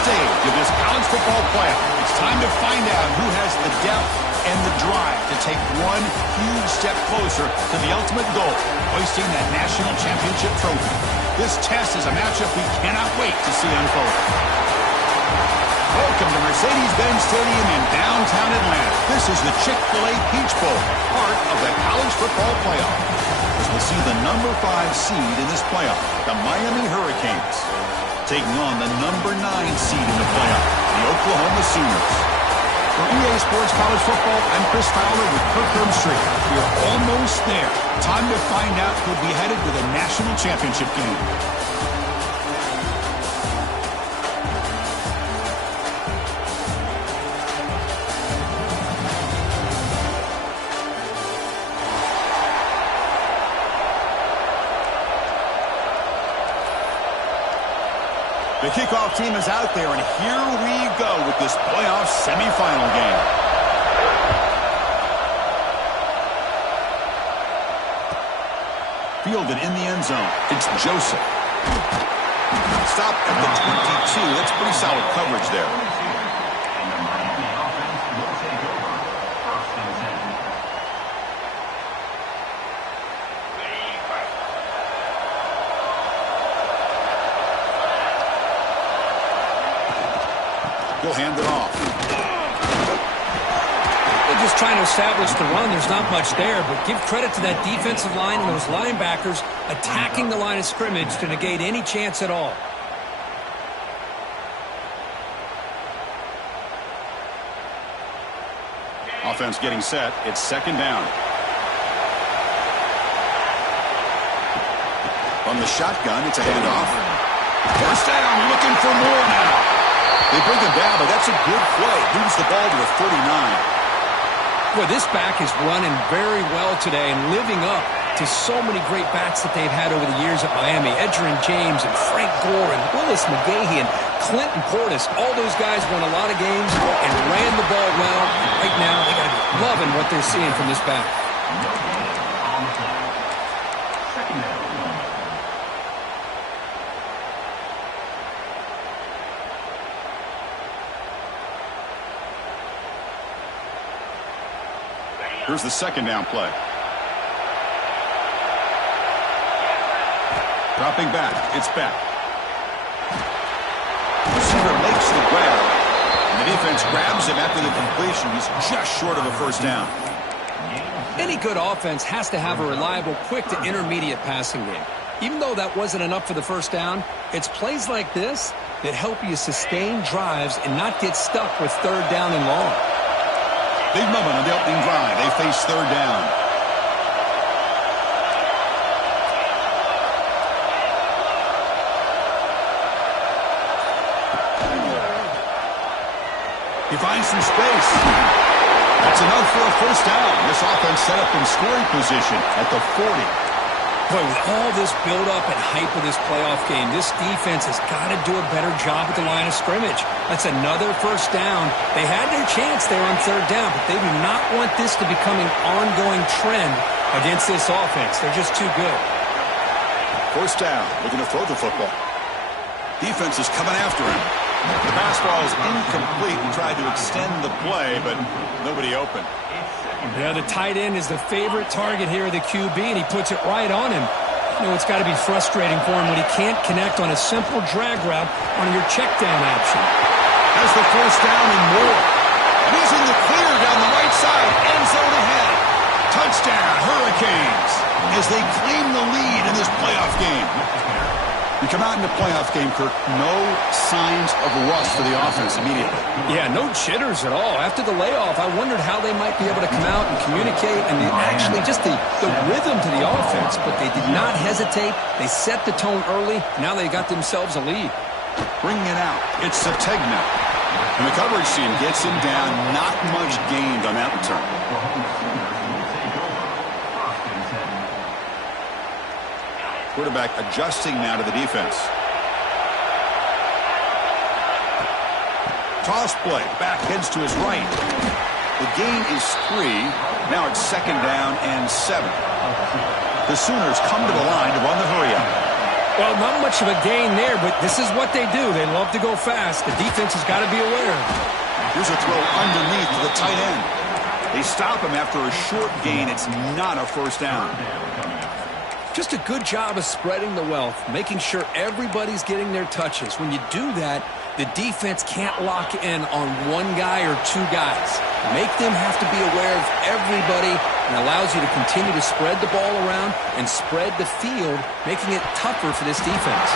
stage of this college football playoff. It's time to find out who has the depth and the drive to take one huge step closer to the ultimate goal, hoisting that national championship trophy. This test is a matchup we cannot wait to see unfold. Welcome to Mercedes-Benz Stadium in downtown Atlanta. This is the Chick-fil-A Peach Bowl, part of the college football playoff. As we'll see the number 5 seed in this playoff, the Miami Hurricanes, taking on the number 9 seed in the playoff, the Oklahoma Sooners. For EA Sports College Football, I'm Chris Fowler with Kirk Herbstreit. We're almost there. Time to find out who'll be headed to the national championship game. The kickoff team is out there, and here we go with this playoff semifinal game. Fielded in the end zone. It's Joseph. Stop at the 22. That's pretty solid coverage there. He'll hand it off. They're just trying to establish the run. There's not much there, but give credit to that defensive line and those linebackers attacking the line of scrimmage to negate any chance at all. Offense getting set. It's second down. On the shotgun, it's a handoff. First down, looking for more now. They bring him down, but that's a good play. Moves the ball to the 39. Boy, this back is running very well today and living up to so many great backs that they've had over the years at Miami. Edgerrin James and Frank Gore and Willis McGahee and Clinton Portis. All those guys won a lot of games and ran the ball well. And right now, they got to be loving what they're seeing from this back. Here's the second down play. Dropping back. It's back. Receiver makes the grab. And the defense grabs him after the completion. He's just short of a first down. Any good offense has to have a reliable, quick to intermediate passing game. Even though that wasn't enough for the first down, it's plays like this that help you sustain drives and not get stuck with third down and long. Big moment on the opening drive. They face third down. He finds some space. That's enough for a first down. This offense set up in scoring position at the 40. Boy, with all this build-up and hype of this playoff game, this defense has got to do a better job at the line of scrimmage. That's another first down. They had their chance there on third down, but they do not want this to become an ongoing trend against this offense. They're just too good. First down, looking to throw the football. Defense is coming after him. The pass ball is incomplete and tried to extend the play, but nobody open. Yeah, the tight end is the favorite target here of the QB, and he puts it right on him. You know, it's got to be frustrating for him when he can't connect on a simple drag route on your check down action. Has the first down and more. Losing the clear down the right side. End zone ahead. Touchdown, Hurricanes, as they claim the lead in this playoff game. You come out in the playoff game, Kirk, no signs of rust for the offense immediately. Yeah, no jitters at all. After the layoff, I wondered how they might be able to come out and communicate and actually just the rhythm to the offense, but they did not hesitate. They set the tone early. Now they got themselves a lead. Bringing it out, it's Sategna. And the coverage team gets him down. Not much gained on that return. Quarterback adjusting now to the defense. Toss play. Back heads to his right. The gain is 3. Now it's second down and 7. The Sooners come to the line to run the hurry up. Well, not much of a gain there, but this is what they do. They love to go fast. The defense has got to be aware. Here's a throw underneath to the tight end. They stop him after a short gain. It's not a first down. Just a good job of spreading the wealth, making sure everybody's getting their touches. When you do that, the defense can't lock in on one guy or two guys. Make them have to be aware of everybody, and allows you to continue to spread the ball around and spread the field, making it tougher for this defense.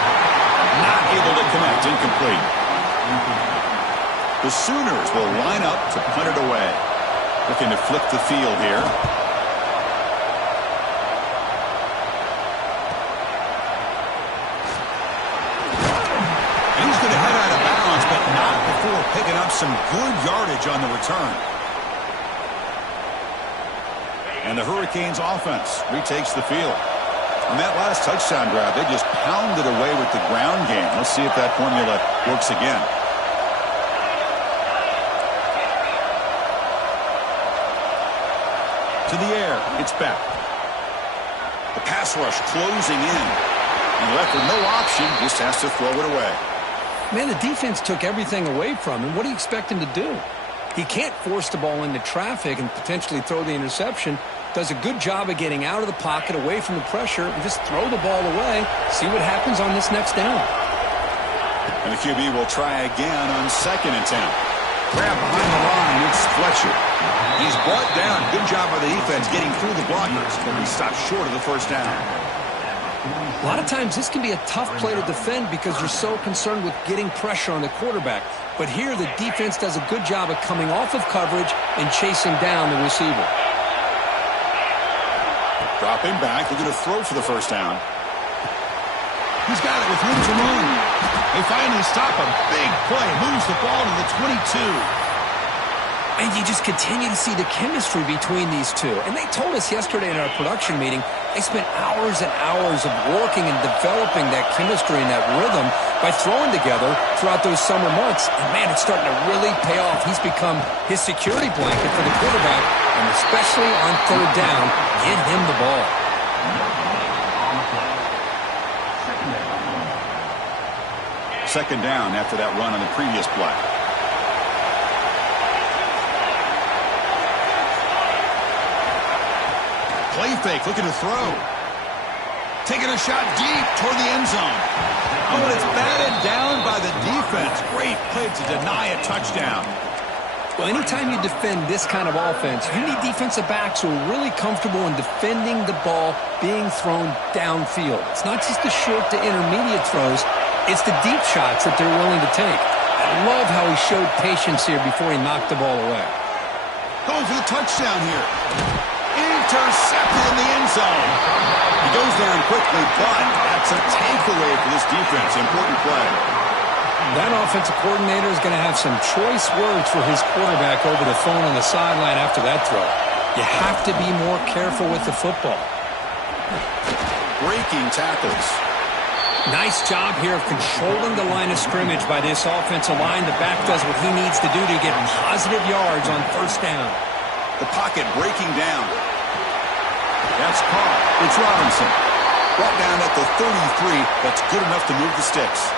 Not able to connect, incomplete. The Sooners will line up to punt it away. Looking to flip the field here. And he's going to head out of bounds, but not before picking up some good yardage on the return. And the Hurricanes offense retakes the field. On that last touchdown drive, they just pounded away with the ground game. Let's see if that formula works again. To the air, it's back. The pass rush closing in. And left with no option, just has to throw it away. Man, the defense took everything away from him. What do you expect him to do? He can't force the ball into traffic and potentially throw the interception. Does a good job of getting out of the pocket, away from the pressure, and just throw the ball away. See what happens on this next down. And the QB will try again on second and 10. Grab behind the line, it's Fletcher. He's brought down. Good job by the defense getting through the blockers, but he stopped short of the first down. A lot of times this can be a tough play to defend because you're so concerned with getting pressure on the quarterback. But here the defense does a good job of coming off of coverage and chasing down the receiver. Dropping back, looking to throw for the first down. He's got it with room to run. They finally stop him. Big play, moves the ball to the 22. And you just continue to see the chemistry between these two. And they told us yesterday in our production meeting, they spent hours and hours of working and developing that chemistry and that rhythm by throwing together throughout those summer months. And, man, it's starting to really pay off. He's become his security blanket for the quarterback, and especially on third down, get him the ball. Second down after that run on the previous play. Play fake, looking to throw. Taking a shot deep toward the end zone. Oh, and it's batted down by the defense. Great play to deny a touchdown. Well, anytime you defend this kind of offense, you need defensive backs who are really comfortable in defending the ball being thrown downfield. It's not just the short to intermediate throws. It's the deep shots that they're willing to take. I love how he showed patience here before he knocked the ball away. Going for the touchdown here. Intercepted in the end zone. He goes down quickly, but that's a takeaway for this defense. Important play. That offensive coordinator is going to have some choice words for his quarterback over the phone on the sideline after that throw. You have to be more careful with the football. Breaking tackles. Nice job here of controlling the line of scrimmage by this offensive line. The back does what he needs to do to get positive yards on first down. The pocket breaking down. That's caught. It's Robinson. Brought down at the 33. That's good enough to move the sticks.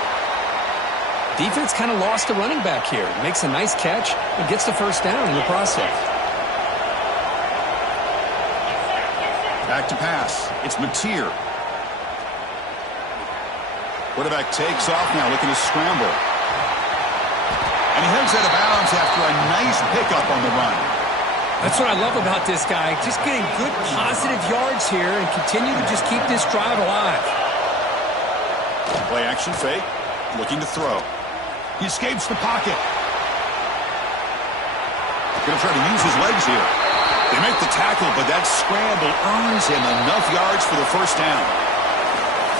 Defense kind of lost a running back here. Makes a nice catch and gets the first down in the process. Back to pass. It's Mateer. Quarterback takes off now, looking to scramble. And he heads out of bounds after a nice pickup on the run. That's what I love about this guy. Just getting good positive yards here and continue to just keep this drive alive. Play action fake. Looking to throw. He escapes the pocket. Going to try to use his legs here. They make the tackle, but that scramble earns him enough yards for the first down.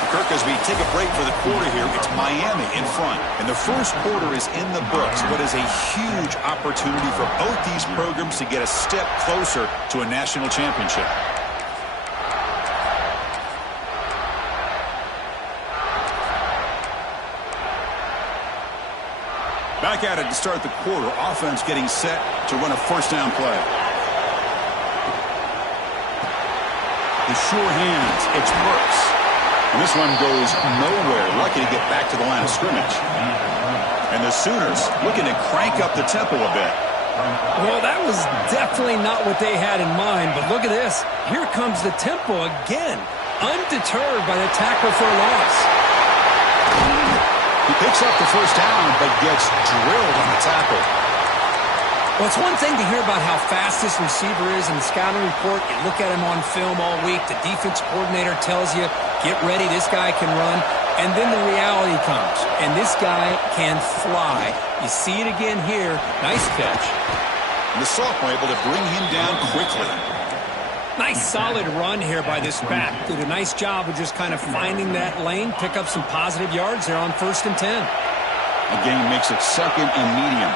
Kirk, as we take a break for the quarter here, it's Miami in front. And the first quarter is in the books. What is a huge opportunity for both these programs to get a step closer to a national championship. Back at it to start the quarter. Offense getting set to run a first down play. The sure hands. It's Brooks. And this one goes nowhere. Lucky to get back to the line of scrimmage. And the Sooners looking to crank up the tempo a bit. Well, that was definitely not what they had in mind, but look at this. Here comes the tempo again, undeterred by the tackle for a loss. He picks up the first down, but gets drilled on the tackle. Well, it's one thing to hear about how fast this receiver is in the scouting report. You look at him on film all week. The defense coordinator tells you, get ready, this guy can run. And then the reality comes, and this guy can fly. You see it again here. Nice catch. And the sophomore able to bring him down quickly. Nice solid run here by this back. Did a nice job of just kind of finding that lane, pick up some positive yards there on 1st and 10. Again, makes it 2nd and medium.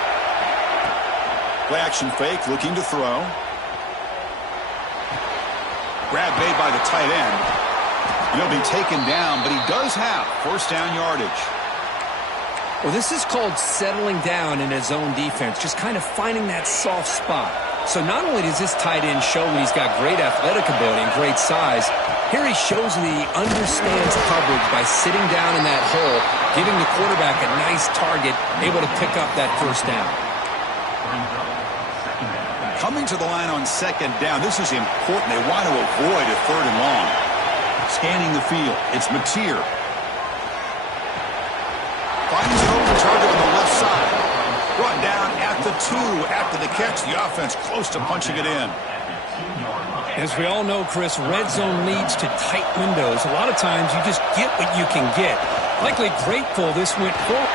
Play action fake, looking to throw. Grab made by the tight end. And he'll be taken down, but he does have 1st down yardage. Well, this is called settling down in his own defense, just kind of finding that soft spot. So not only does this tight end show that he's got great athletic ability and great size, here he shows that he understands coverage by sitting down in that hole, giving the quarterback a nice target, able to pick up that 1st down. Coming to the line on 2nd down, this is important. They want to avoid a 3rd and long. Scanning the field, it's Mateer. Finds an open target on the left side. Brought down at the 2 after the catch. The offense close to punching it in. As we all know, Chris, red zone leads to tight windows. A lot of times you just get what you can get. Likely grateful this went forward.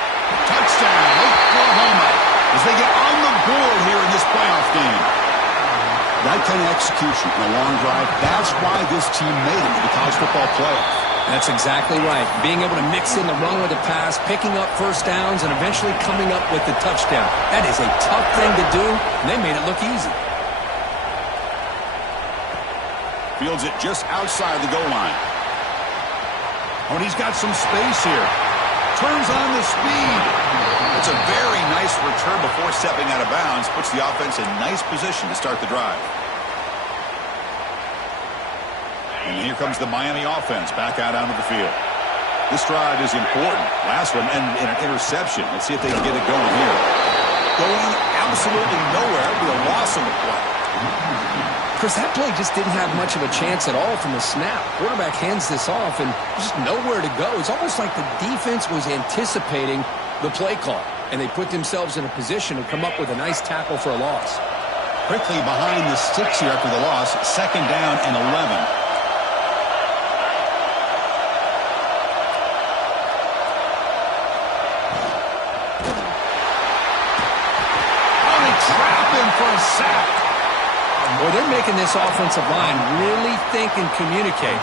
Touchdown, Oklahoma, as they get on the board here in this playoff game. That kind of execution in a long drive, that's why this team made it to the college football playoff. That's exactly right. Being able to mix in the run with the pass, picking up 1st downs, and eventually coming up with the touchdown. That is a tough thing to do, and they made it look easy. Fields it just outside the goal line. Oh, and he's got some space here. Turns on the speed. It's a very nice return before stepping out of bounds. Puts the offense in nice position to start the drive. And here comes the Miami offense back out onto the field. This drive is important. Last one and an interception. Let's see if they can get it going here. Going absolutely nowhere with a loss on the play. Chris, that play just didn't have much of a chance at all from the snap. Quarterback hands this off, and there's just nowhere to go. It's almost like the defense was anticipating the play call, and they put themselves in a position to come up with a nice tackle for a loss. Quickly behind the sticks here after the loss. 2nd down and 11. For a sack. Well, they're making this offensive line really think and communicate.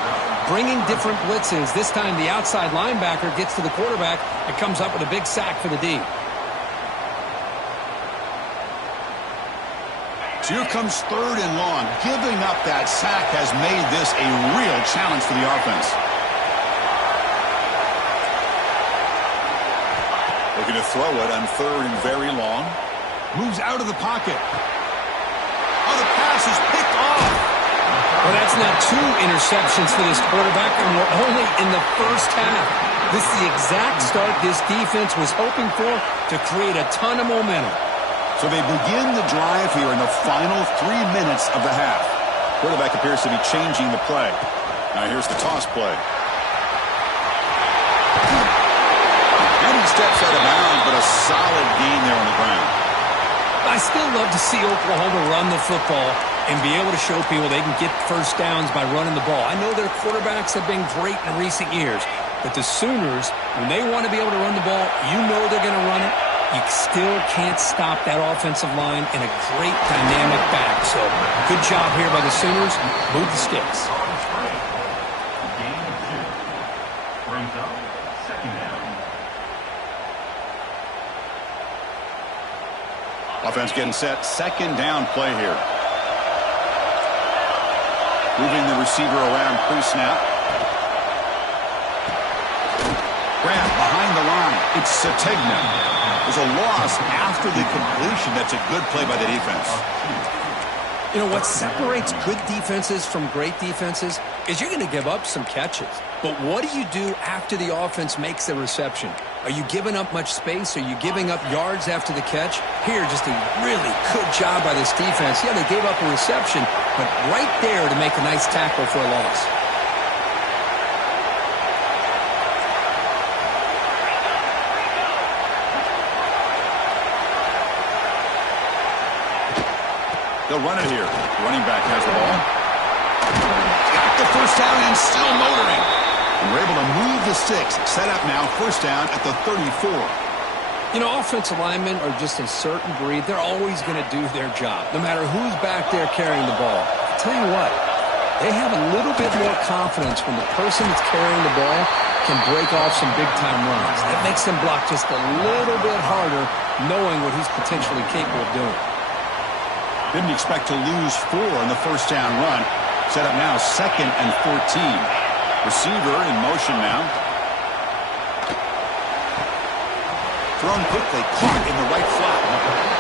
Bringing different blitzes. This time the outside linebacker gets to the quarterback and comes up with a big sack for the D. So here comes 3rd and long. Giving up that sack has made this a real challenge for the offense. Looking to throw it on 3rd and very long. Moves out of the pocket. Oh, the pass is picked off. Well, that's not 2 interceptions for this quarterback, and we're only in the 1st half. This is the exact start this defense was hoping for to create a ton of momentum. So they begin the drive here in the final 3 minutes of the half. Quarterback appears to be changing the play. Now here's the toss play. And he steps out of bounds, but a solid gain there on the ground. I still love to see Oklahoma run the football and be able to show people they can get 1st downs by running the ball. I know their quarterbacks have been great in recent years, but the Sooners, when they want to be able to run the ball, you know they're going to run it. You still can't stop that offensive line and a great dynamic back. So good job here by the Sooners. Move the sticks. Offense getting set. 2nd down play here. Moving the receiver around pre-snap. Grab behind the line. It's Sategna. There's a loss after the completion. That's a good play by the defense. You know, what separates good defenses from great defenses is you're going to give up some catches. But what do you do after the offense makes the reception? Are you giving up much space? Are you giving up yards after the catch? Here, just a really good job by this defense. Yeah, they gave up a reception, but right there to make a nice tackle for a loss. They'll run it here. Running back has the ball. Got the first down and still motoring. And we're able to move the sticks. Set up now, first down at the 34. You know, offensive linemen are just a certain breed. They're always going to do their job, no matter who's back there carrying the ball. I'll tell you what, they have a little bit more confidence when the person that's carrying the ball can break off some big-time runs. That makes them block just a little bit harder, knowing what he's potentially capable of doing. Didn't expect to lose 4 in the first down run. Set up now, 2nd and 14. Receiver in motion now. Thrown quickly, caught in the right flat.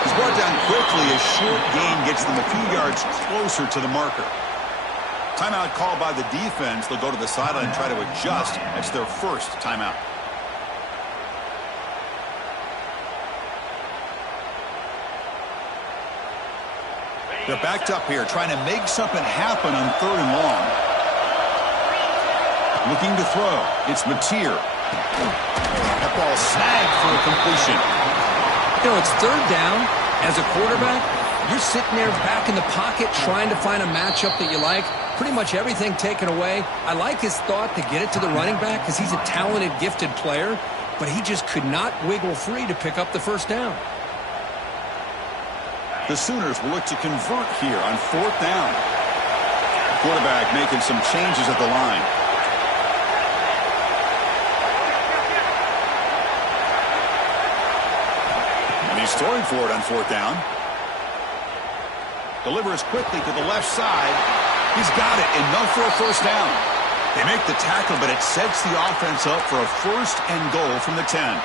He's brought down quickly. A short gain gets them a few yards closer to the marker. Timeout called by the defense. They'll go to the sideline and try to adjust. That's their first timeout. They're backed up here, trying to make something happen on 3rd and long. Looking to throw. It's Mateer. That ball snagged for a completion. You know, it's 3rd down. As a quarterback, you're sitting there back in the pocket trying to find a matchup that you like. Pretty much everything taken away. I like his thought to get it to the running back because he's a talented, gifted player, but he just could not wiggle free to pick up the first down. The Sooners will look to convert here on 4th down. The quarterback making some changes at the line. And he's throwing for it on 4th down. Delivers quickly to the left side. He's got it, enough for a first down. They make the tackle, but it sets the offense up for a 1st and goal from the 10.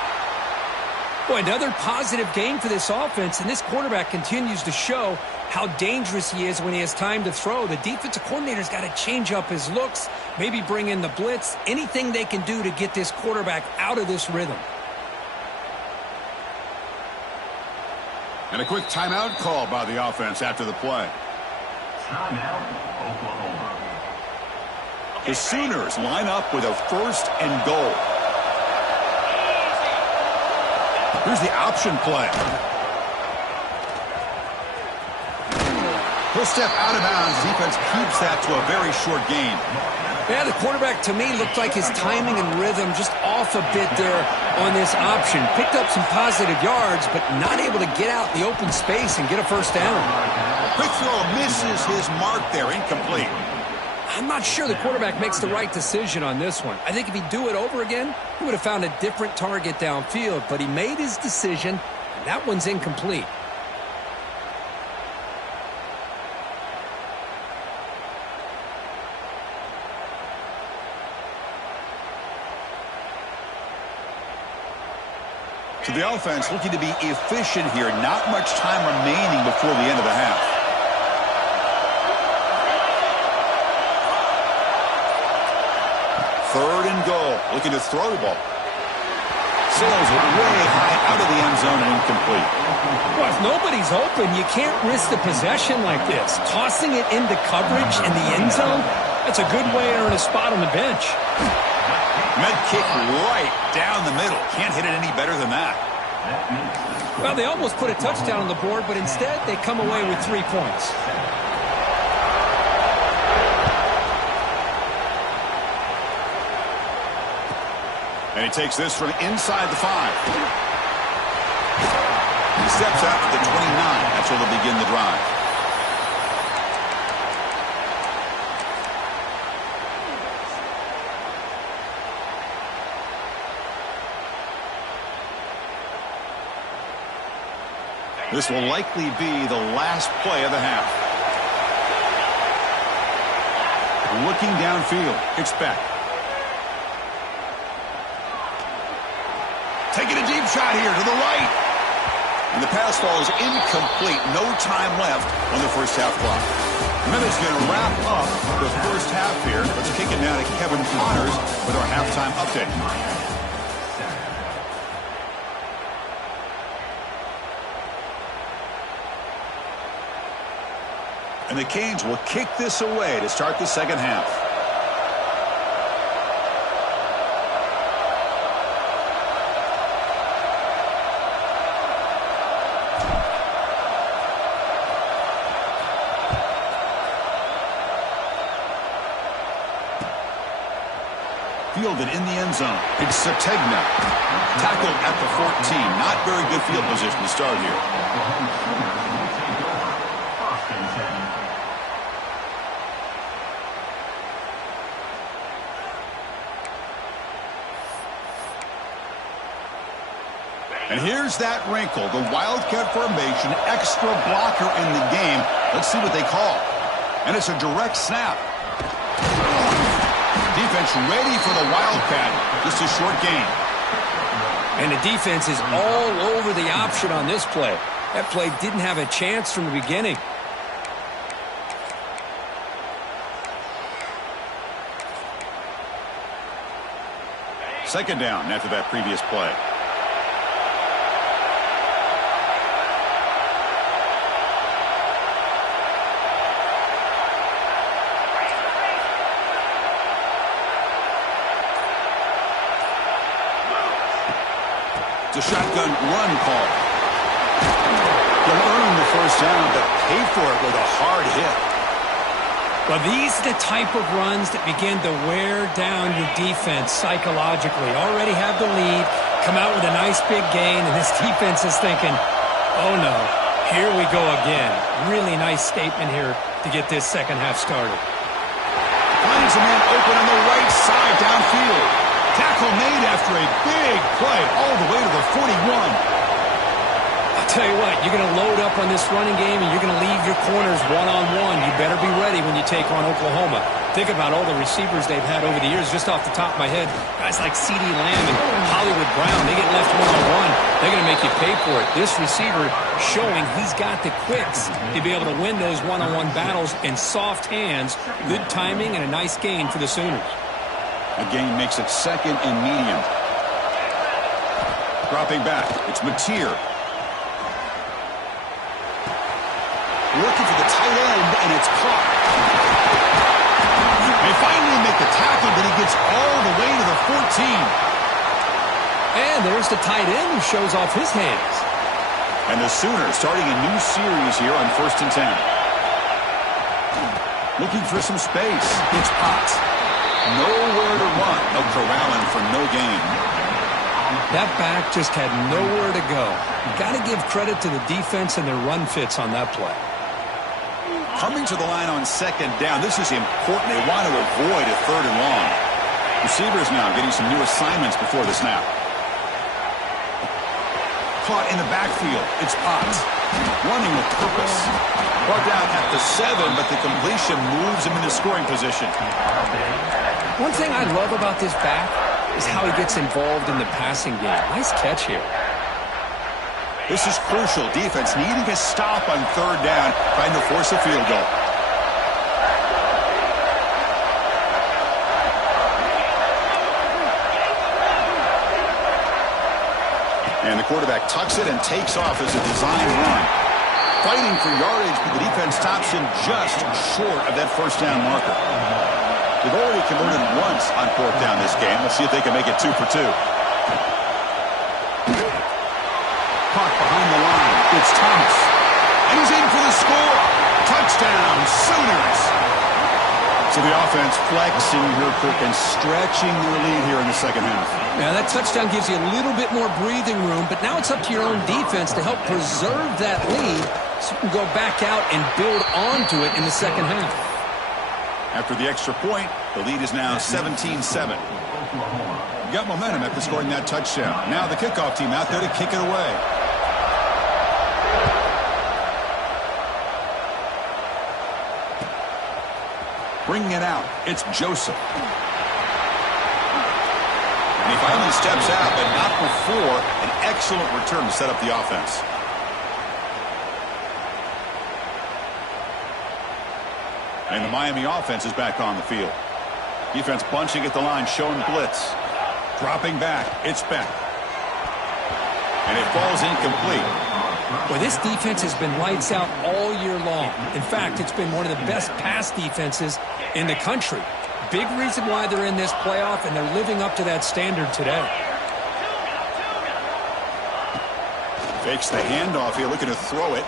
Boy, another positive game for this offense, and this quarterback continues to show how dangerous he is when he has time to throw. The defensive coordinator's got to change up his looks, maybe bring in the blitz, anything they can do to get this quarterback out of this rhythm. And a quick timeout call by the offense after the play. Timeout, Oklahoma. The Sooners line up with a 1st and goal. Here's the option play. He'll step out of bounds. Defense keeps that to a very short gain. Yeah, the quarterback, to me, looked like his timing and rhythm just off a bit there on this option. Picked up some positive yards, but not able to get out in the open space and get a first down. Quick throw misses his mark there. Incomplete. I'm not sure the quarterback makes the right decision on this one. I think if he'd do it over again, he would have found a different target downfield, but he made his decision, and that one's incomplete. So the offense looking to be efficient here. Not much time remaining before the end of the half. 3rd and goal. Looking to throw the ball. Sails it way high out of the end zone and incomplete. Well, if nobody's open, you can't risk the possession like this. Tossing it into coverage in the end zone, that's a good way to earn a spot on the bench. Med kick right down the middle. Can't hit it any better than that. Well, they almost put a touchdown on the board, but instead they come away with 3 points. And he takes this from inside the 5. He steps out to the 29. That's where they'll begin the drive. This will likely be the last play of the half. Looking downfield, it's Beck. Taking a deep shot here to the right. And the pass falls incomplete. No time left on the first half clock. Minutes going to wrap up the first half here. Let's kick it now to Kevin Connors with our halftime update. And the Canes will kick this away to start the second half. Fielded in the end zone. It's Sategna. Tackled at the 14. Not very good field position to start here. And here's that wrinkle, the Wildcat formation, extra blocker in the game. Let's see what they call. And it's a direct snap. Defense ready for the Wildcat. Just a short gain. And the defense is all over the option on this play. That play didn't have a chance from the beginning. Second down after that previous play. A shotgun run call. He'll earn the first down, but pay for it with a hard hit. Well, these are the type of runs that begin to wear down your defense psychologically. Already have the lead, come out with a nice big gain, and this defense is thinking, oh no, here we go again. Really nice statement here to get this second half started. Finds a man open on the right side downfield. Tackle made after a big play all the way to the 41. I'll tell you what, you're going to load up on this running game and you're going to leave your corners one-on-one. You better be ready when you take on Oklahoma. Think about all the receivers they've had over the years. Just off the top of my head, guys like CeeDee Lamb and Hollywood Brown, they get left one-on-one. They're going to make you pay for it. This receiver showing he's got the quicks to be able to win those one-on-one battles in soft hands. Good timing and a nice gain for the Sooners. A gain makes it second and medium. Dropping back, it's Mateer. Looking for the tight end, and it's caught. They finally make the tackle, but he gets all the way to the 14. And there's the tight end who shows off his hands. And the Sooners starting a new series here on 1st and 10. Looking for some space. It's Potts. Nowhere to run. No corralling for no gain. That back just had nowhere to go. Got to give credit to the defense and their run fits on that play. Coming to the line on second down. This is important. They want to avoid a third and long. Receivers now getting some new assignments before the snap. Caught in the backfield. It's Potts. Running with purpose. Brought down at the 7, but the completion moves him into scoring position. One thing I love about this back is how he gets involved in the passing game. Nice catch here. This is crucial. Defense needing a stop on third down, trying to force a field goal. And the quarterback tucks it and takes off as a design run. Fighting for yardage, but the defense stops him just short of that first down marker. They've already converted once on fourth down this game. Let's see if they can make it 2 for 2. Caught behind the line. It's Thomas. And he's in for the score. Touchdown, Sooners. So the offense flexing here, Kirk, and stretching their lead here in the second half. Yeah, that touchdown gives you a little bit more breathing room, but now it's up to your own defense to help preserve that lead so you can go back out and build onto it in the second half. After the extra point, the lead is now 17-7. Got momentum after scoring that touchdown. Now the kickoff team out there to kick it away. Bringing it out, it's Joseph. And he finally steps out, but not before an excellent return to set up the offense. And the Miami offense is back on the field. Defense bunching at the line, showing blitz. Dropping back. It's Beck. And it falls incomplete. Well, this defense has been lights out all year long. In fact, it's been one of the best pass defenses in the country. Big reason why they're in this playoff, and they're living up to that standard today. Fakes the handoff here, looking to throw it.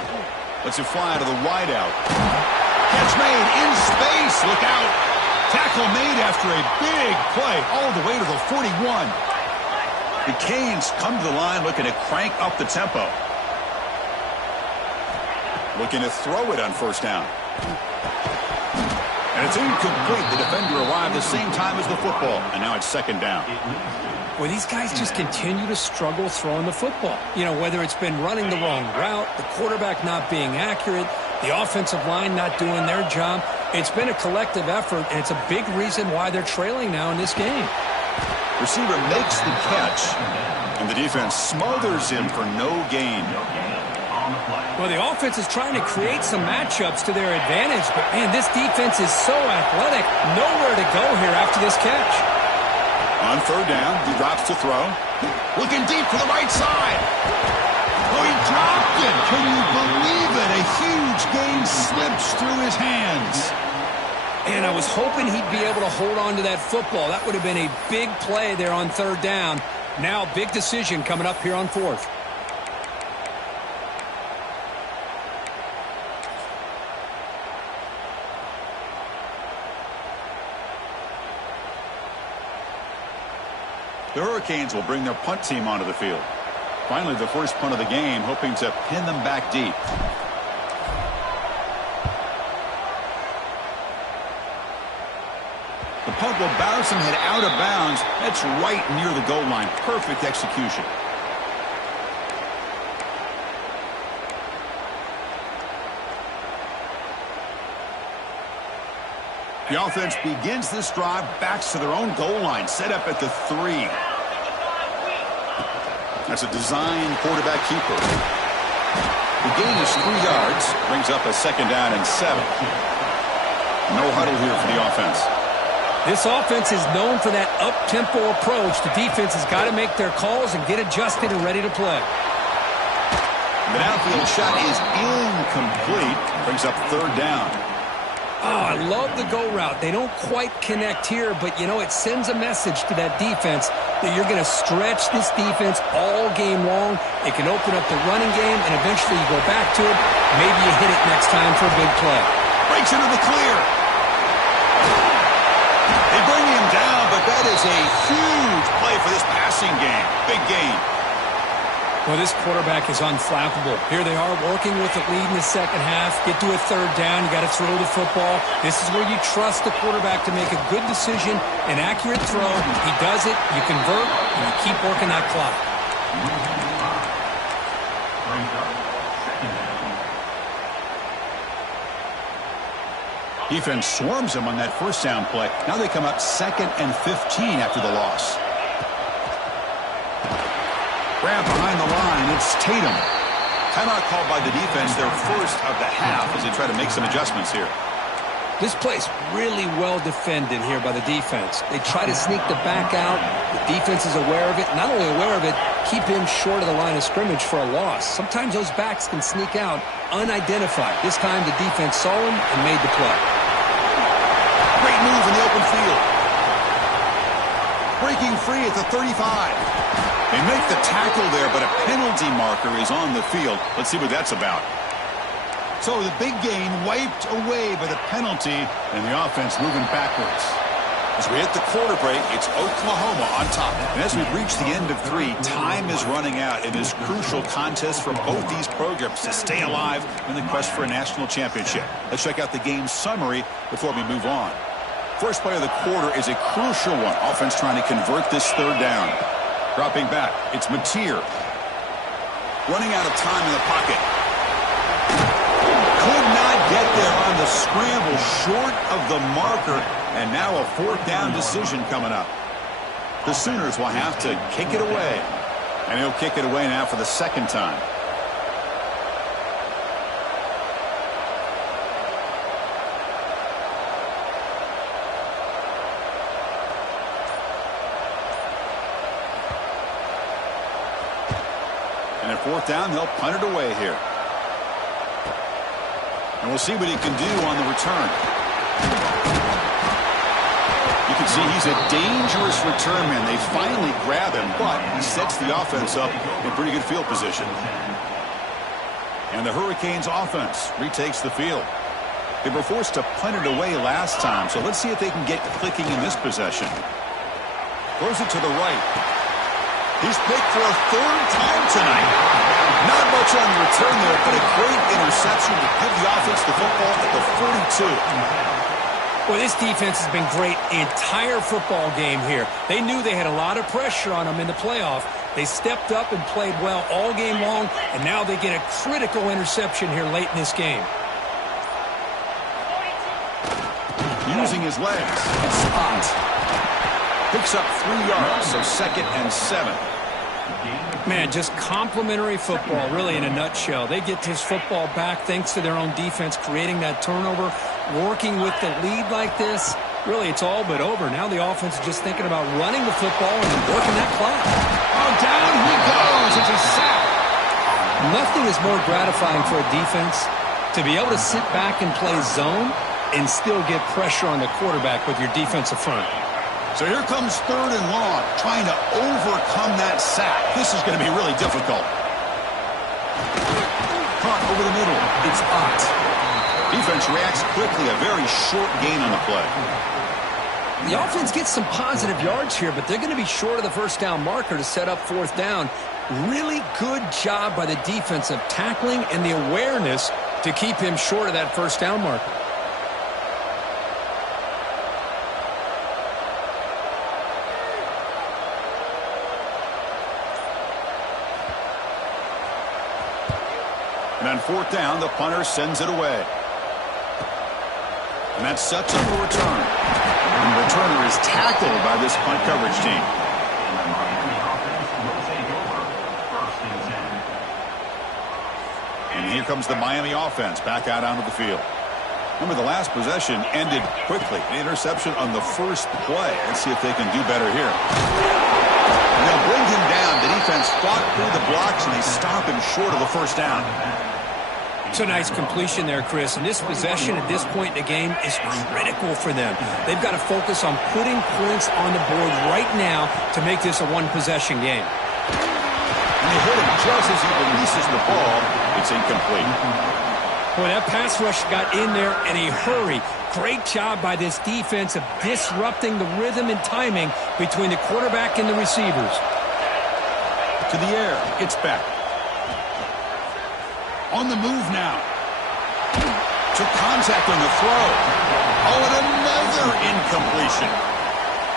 Lets it fly out of the wideout. Catch made in space. Look out. Tackle made after a big play all the way to the 41. The Canes come to the line looking to crank up the tempo. Looking to throw it on first down. And it's incomplete. The defender arrived the same time as the football. And now it's second down. Well, these guys just continue to struggle throwing the football. You know, whether it's been running the wrong route, the quarterback not being accurate, the offensive line not doing their job. It's been a collective effort, and it's a big reason why they're trailing now in this game. Receiver makes the catch, and the defense smothers him for no gain. Well, the offense is trying to create some matchups to their advantage, but, man, this defense is so athletic. Nowhere to go here after this catch. On third down, he drops to throw. Looking deep for the right side. Oh, he dropped it. Can you believe it? A huge gain slips through his hands. And I was hoping he'd be able to hold on to that football. That would have been a big play there on third down. Now, big decision coming up here on fourth. The Hurricanes will bring their punt team onto the field. Finally, the first punt of the game, hoping to pin them back deep. The punt will bounce and head out of bounds. That's right near the goal line. Perfect execution. The offense begins this drive, backs to their own goal line, set up at the 3. That's a design quarterback keeper. The gain is 3 yards, brings up a second down and 7. No huddle here for the offense. This offense is known for that up-tempo approach. The defense has got to make their calls and get adjusted and ready to play. The downfield shot is incomplete, brings up third down. Oh, I love the go route. They don't quite connect here, but, you know, it sends a message to that defense that you're going to stretch this defense all game long. It can open up the running game, and eventually you go back to it. Maybe you hit it next time for a big play. Breaks into the clear. They bring him down, but that is a huge play for this passing game. Big gain. Well, this quarterback is unflappable. Here they are working with the lead in the second half. Get to a third down. You got to throw the football. This is where you trust the quarterback to make a good decision, an accurate throw. He does it, you convert, and you keep working that clock. Defense swarms him on that first down play. Now they come up 2nd and 15 after the loss. Grab behind the line, it's Tatum. Timeout called by the defense, their first of the half, as they try to make some adjustments here. This play's really well defended here by the defense. They try to sneak the back out. The defense is aware of it. Not only aware of it, keep him short of the line of scrimmage for a loss. Sometimes those backs can sneak out unidentified. This time the defense saw him and made the play. Great move in the open field. Breaking free at the 35. They make the tackle there, but a penalty marker is on the field. Let's see what that's about. So the big gain wiped away by the penalty, and the offense moving backwards. As we hit the quarter break, it's Oklahoma on top. And as we've reached the end of 3, time is running out in this crucial contest for both these programs to stay alive in the quest for a national championship. Let's check out the game summary before we move on. First play of the quarter is a crucial one. Offense trying to convert this third down. Dropping back, it's Mateer. Running out of time in the pocket. Could not get there on the scramble, short of the marker, and now a fourth down decision coming up. The Sooners will have to kick it away, and he'll kick it away now for the second time. fourth down, they'll punt it away here. And we'll see what he can do on the return. You can see he's a dangerous return man. They finally grab him, but he sets the offense up in pretty good field position. And the Hurricanes offense retakes the field. They were forced to punt it away last time, so let's see if they can get clicking in this possession. Throws it to the right. He's picked for a third time tonight. Not much on the return there, but a great interception to give the offense the football at the 42. Well, this defense has been great the entire football game here. They knew they had a lot of pressure on them in the playoff. They stepped up and played well all game long, and now they get a critical interception here late in this game. Using his legs. It's hot. Picks up 3 yards, so 2nd and 7. Man, just complimentary football, really, in a nutshell. They get this football back thanks to their own defense, creating that turnover, working with the lead like this. Really, it's all but over. Now the offense is just thinking about running the football and working that clock. Oh, down he goes. It's a sack. Nothing is more gratifying for a defense to be able to sit back and play zone and still get pressure on the quarterback with your defensive front. So here comes 3rd and long, trying to overcome that sack. This is going to be really difficult. Caught over the middle. It's Ott. Defense reacts quickly. A very short gain on the play. The offense gets some positive yards here, but they're going to be short of the first down marker to set up 4th down. Really good job by the defense of tackling and the awareness to keep him short of that first down marker. And on 4th down, the punter sends it away. And that sets up a return. And the returner is tackled by this punt coverage team. And here comes the Miami offense back out onto the field. Remember, the last possession ended quickly. An interception on the first play. Let's see if they can do better here. And they'll bring him down. The defense fought through the blocks, and they stop him short of the first down. It's a nice completion there, Chris. And this possession at this point in the game is critical for them. They've got to focus on putting points on the board right now to make this a one-possession game. And they hit him just as he releases the ball. It's incomplete. Boy, that pass rush got in there in a hurry. Great job by this defense of disrupting the rhythm and timing between the quarterback and the receivers. To the air. It's back. On the move now. Took contact on the throw. Oh, and another incompletion.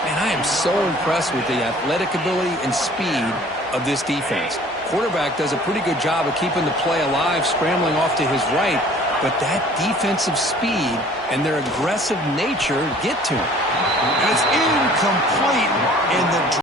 Man, I am so impressed with the athletic ability and speed of this defense. Quarterback does a pretty good job of keeping the play alive, scrambling off to his right, but that defensive speed and their aggressive nature get to him. And it's incomplete in the